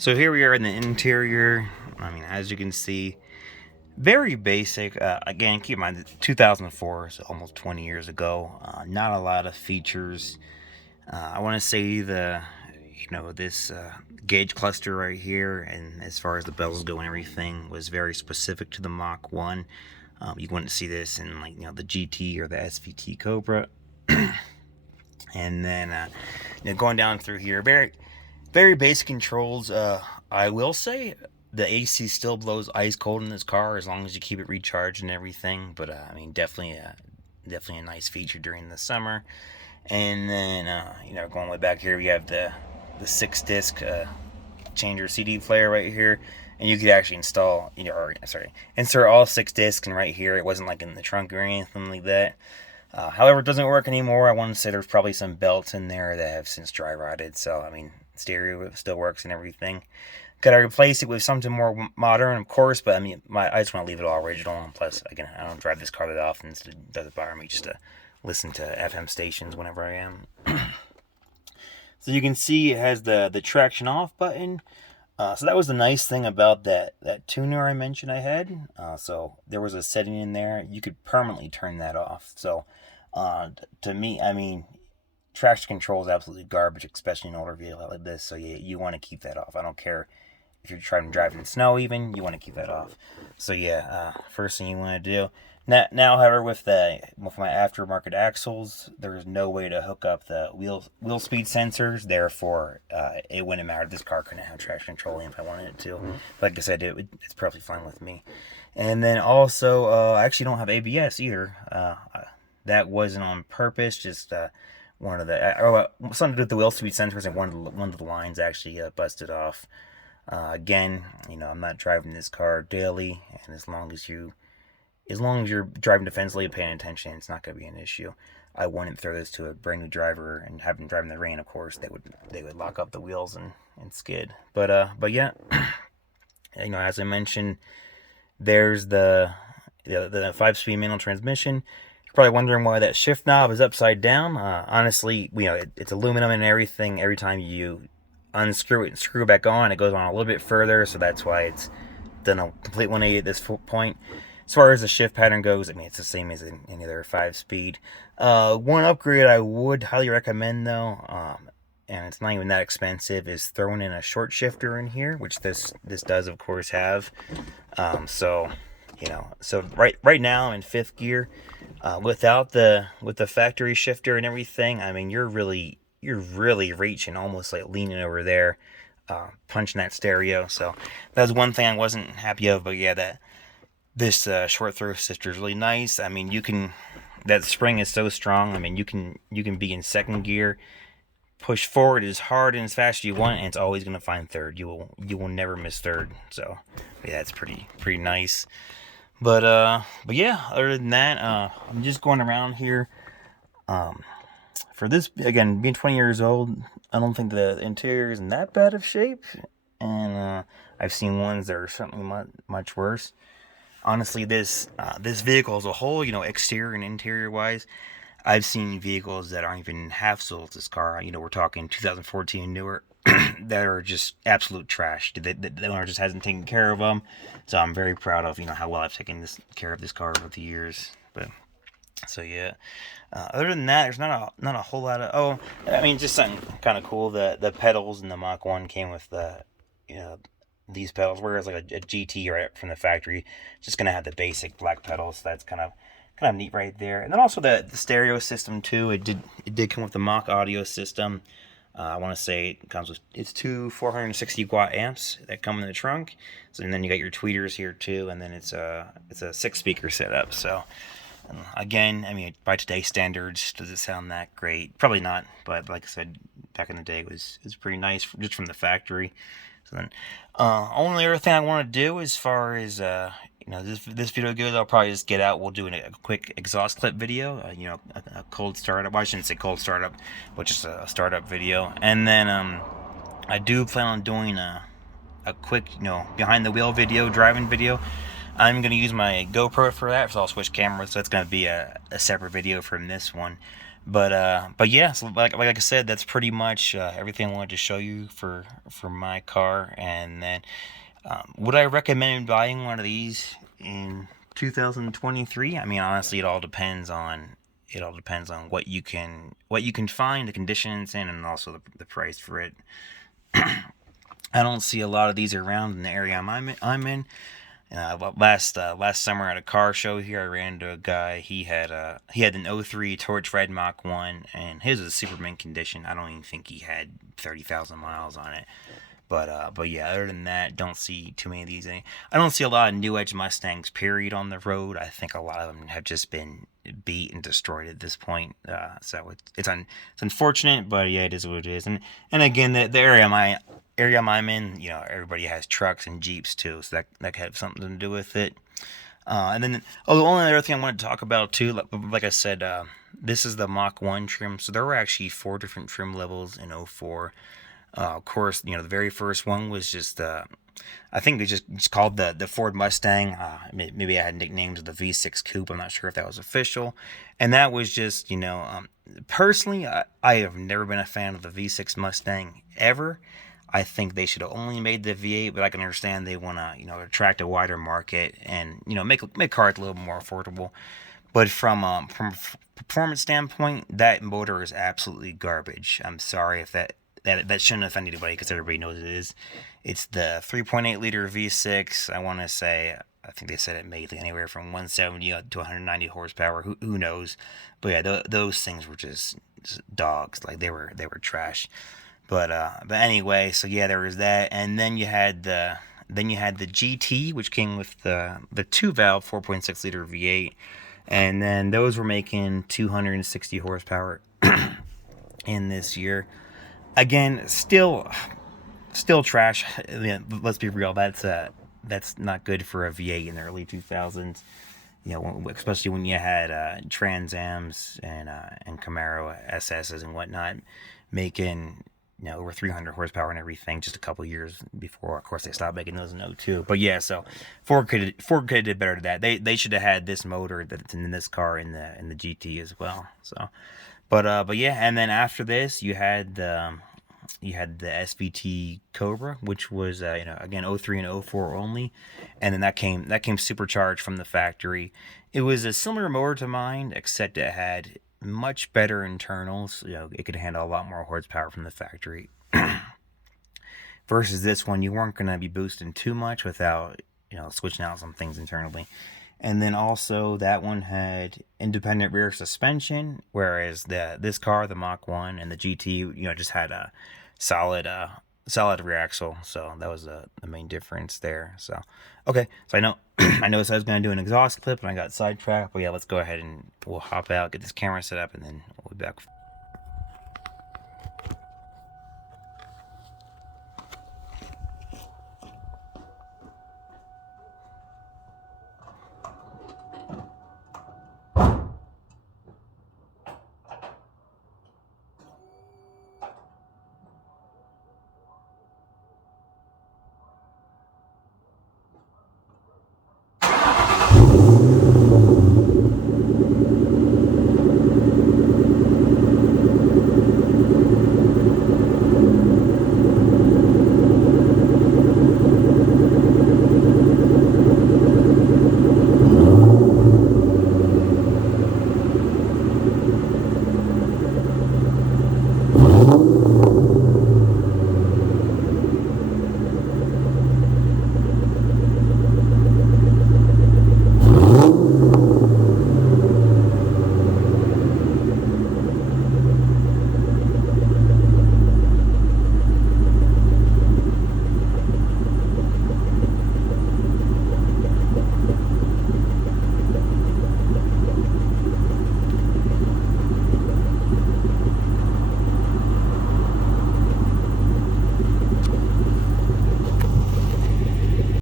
So here we are in the interior. I mean, as you can see, very basic. Again, keep in mind, 2004, so almost 20 years ago. Not a lot of features. I want to say this gauge cluster right here, and as far as the bells go and everything, was very specific to the Mach 1. You wouldn't see this in the GT or the SVT Cobra. And then going down through here, very basic controls. I will say the AC still blows ice cold in this car as long as you keep it recharged and everything. But I mean, definitely a nice feature during the summer. And then going way back here, we have the 6-disc changer CD player right here, and you could actually insert all 6 discs in right here. It wasn't like in the trunk or anything like that. However, it doesn't work anymore. I want to say there's probably some belts in there that have since dry rotted. So, I mean, stereo still works and everything. Could I replace it with something more modern? Of course, but I mean, I just want to leave it all original. And plus, again, I don't drive this car that often, so it doesn't bother me just to listen to FM stations whenever I am. So you can see it has the traction off button. So that was the nice thing about that tuner I mentioned I had. So there was a setting in there. You could permanently turn that off. So to me, I mean, traction control is absolutely garbage, especially in an older vehicle like this. So you want to keep that off. I don't care if you're trying to drive in the snow even, you want to keep that off. So yeah, first thing you want to do. Now, however, with my aftermarket axles, there's no way to hook up the wheel speed sensors. Therefore, it wouldn't matter. This car couldn't have traction control if I wanted it to. Like I said, it's perfectly fine with me. And then also, I actually don't have ABS either. That wasn't on purpose. Just one of the something to do with the wheel speed sensors, and one of the lines actually busted off. Again, I'm not driving this car daily, and as long as you're driving defensively and paying attention, it's not going to be an issue. I wouldn't throw this to a brand new driver and have them drive in the rain. Of course, they would lock up the wheels and skid. But yeah, as I mentioned, there's the 5-speed manual transmission. You're probably wondering why that shift knob is upside down. Honestly, it's aluminum and everything. Every time you unscrew it and screw it back on, it goes on a little bit further, so that's why it's done a complete 180 at this point. As far as the shift pattern goes, I mean, it's the same as in any other 5-speed. One upgrade I would highly recommend, though, and it's not even that expensive, is throwing in a short shifter in here, which this does, of course, have. So right now I'm in 5th gear, with the factory shifter and everything. I mean, you're really reaching, almost like leaning over there, punching that stereo. So that was one thing I wasn't happy of. But yeah, this short throw shifter is really nice. I mean, that spring is so strong. I mean, you can be in 2nd gear, push forward as hard and as fast as you want, and it's always going to find 3rd. You will never miss 3rd. So yeah, it's pretty nice. But yeah, other than that, I'm just going around here. For this, again, being 20 years old, I don't think the interior is in that bad of shape, and I've seen ones that are certainly much worse. Honestly, this vehicle as a whole, exterior and interior wise, I've seen vehicles that aren't even half sold as this car. We're talking 2014 newer that are just absolute trash. The owner just hasn't taken care of them. So I'm very proud of how well I've taken care of this car over the years. But so yeah. Other than that, there's not a whole lot of. Oh, I mean, just something kind of cool. The pedals in the Mach 1 came with these pedals, whereas like a GT right from the factory, just gonna have the basic black pedals. So that's kind of neat right there. And then also the stereo system too. It did come with the Mach audio system. I want to say it's two 460 watt amps that come in the trunk. So, and then you got your tweeters here too, and then it's a 6-speaker setup. So. Again, I mean, by today's standards, does it sound that great? Probably not, but like I said, back in the day, it was pretty nice just from the factory. So then, only other thing I want to do as far as this video goes, I'll probably just get out. We'll do a quick exhaust clip video. A cold startup. Well, I shouldn't say cold startup, but just a startup video. And then I do plan on doing a quick behind the wheel video, driving video. I'm going to use my GoPro for that, so I'll switch cameras. So that's going to be a separate video from this one. But yeah, so like I said, that's pretty much everything I wanted to show you for my car. And then, would I recommend buying one of these in 2023? I mean, honestly, it all depends on what you can find, the conditions in, and also the price for it. I don't see a lot of these around in the area I'm in. Last summer at a car show here, I ran into a guy. He had an '03 Torch Red Mach 1, and his was super mint condition. I don't even think he had 30,000 miles on it. But yeah, other than that, don't see too many of these. I don't see a lot of new Edge Mustangs period on the road. I think a lot of them have just been beat and destroyed at this point. So it's unfortunate, but yeah, it is what it is. And again, the area I'm in, everybody has trucks and Jeeps too, so that could have something to do with it. And then, the only other thing I wanted to talk about too, like I said, this is the Mach 1 trim. So there were actually four different trim levels in '04. Of course, the very first one was just, I think they just called the Ford Mustang. Maybe I had nicknames of the V6 Coupe. I'm not sure if that was official. And that was just, personally, I have never been a fan of the V6 Mustang ever. I think they should have only made the V8, but I can understand they want to, attract a wider market and, make cars a little more affordable. But from a performance standpoint, that motor is absolutely garbage. I'm sorry if that shouldn't offend anybody because everybody knows it is. It's the 3.8 liter V6. I want to say, I think they said it made anywhere from 170 to 190 horsepower. Who knows? But yeah, those things were just dogs. Like they were trash. But anyway, so yeah, there was that, and then you had the GT, which came with the two valve 4.6 liter V8, and then those were making 260 horsepower in this year. Again, still trash. I mean, let's be real. That's not good for a V8 in the early 2000s. Especially when you had Trans Ams and Camaro SSs and whatnot making over 300 horsepower and everything just a couple years before. Of course, they stopped making those in '02. But yeah, so Ford could have did better to that. They should have had this motor that's in this car in the GT as well. So, but yeah, and then after this, you had the SVT Cobra, which was again '03 and '04 only, and then that came supercharged from the factory. It was a similar motor to mine, except it had much better internals. It could handle a lot more horsepower from the factory. Versus this one, you weren't going to be boosting too much without switching out some things internally. And then also that one had independent rear suspension, whereas this car, the Mach 1 and the GT, just had a solid solid rear axle. So that was the main difference there. So okay, so I know I know I was going to do an exhaust clip and I got sidetracked, but yeah, let's go ahead and we'll hop out, get this camera set up, and then we'll be back.